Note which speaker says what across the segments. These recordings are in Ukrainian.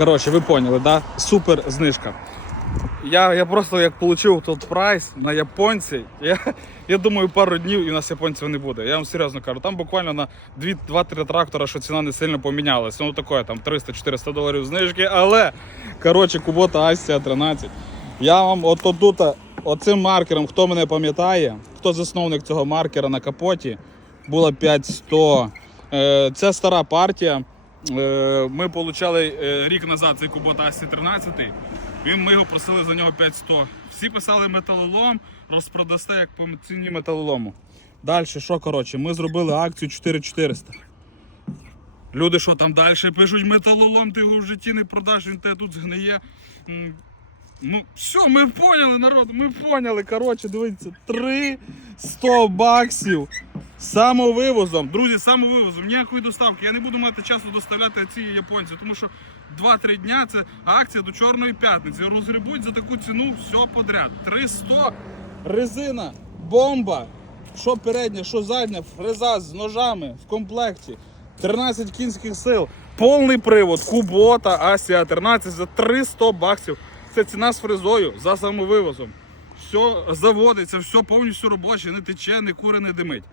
Speaker 1: Коротше, ви поняли, да? Супер знижка. Я, я просто як отримав тут прайс на японці, я, я думаю, пару днів і у нас японців не буде. Я вам серйозно кажу, там буквально на 2-3 трактора, що ціна не сильно помінялася. Ну таке, там 300-400 доларів знижки, але коротше, Кубота Асія 13. Я вам от тут, оцим маркером, хто мене пам'ятає, хто засновник цього маркера на капоті, було 5100. Е, Це стара партія. Е, Ми отримали рік назад цей Кубота Асі 13. Ми його просили за нього 5100. Всі писали металолом, розпродасте як по ціні металолому. Далі, що коротше, ми зробили акцію 4400. Люди, що там далі пишуть металолом, ти його в житті не продаш, він тебе тут згниє. Ну, все, ми поняли, народ, ми поняли. Коротше, дивіться, 300 баксів самовивозом. Друзі, самовивозом, ніякої доставки. Я не буду мати часу доставляти ці японці, тому що 2-3 дня це акція до Чорної п'ятниці. Розгребуть за таку ціну все подряд. 300 резина, бомба. Що передня, що задня, фреза з ножами в комплекті. 13 кінських сил, повний привод, Кубота Асія 13 за 300 баксів. Це ціна з фрезою за самовивозом. Все заводиться, все повністю робоче, не тече, не кури, не димить.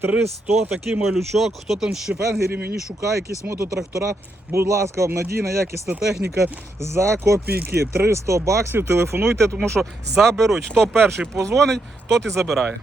Speaker 1: 300 такий малючок, хто там з шифенгерів мені шукає якісь мототрактора, будь ласка, вам надійна якісна техніка за копійки. 300 баксів, телефонуйте, тому що заберуть. Хто перший позвонить, тот і забирає.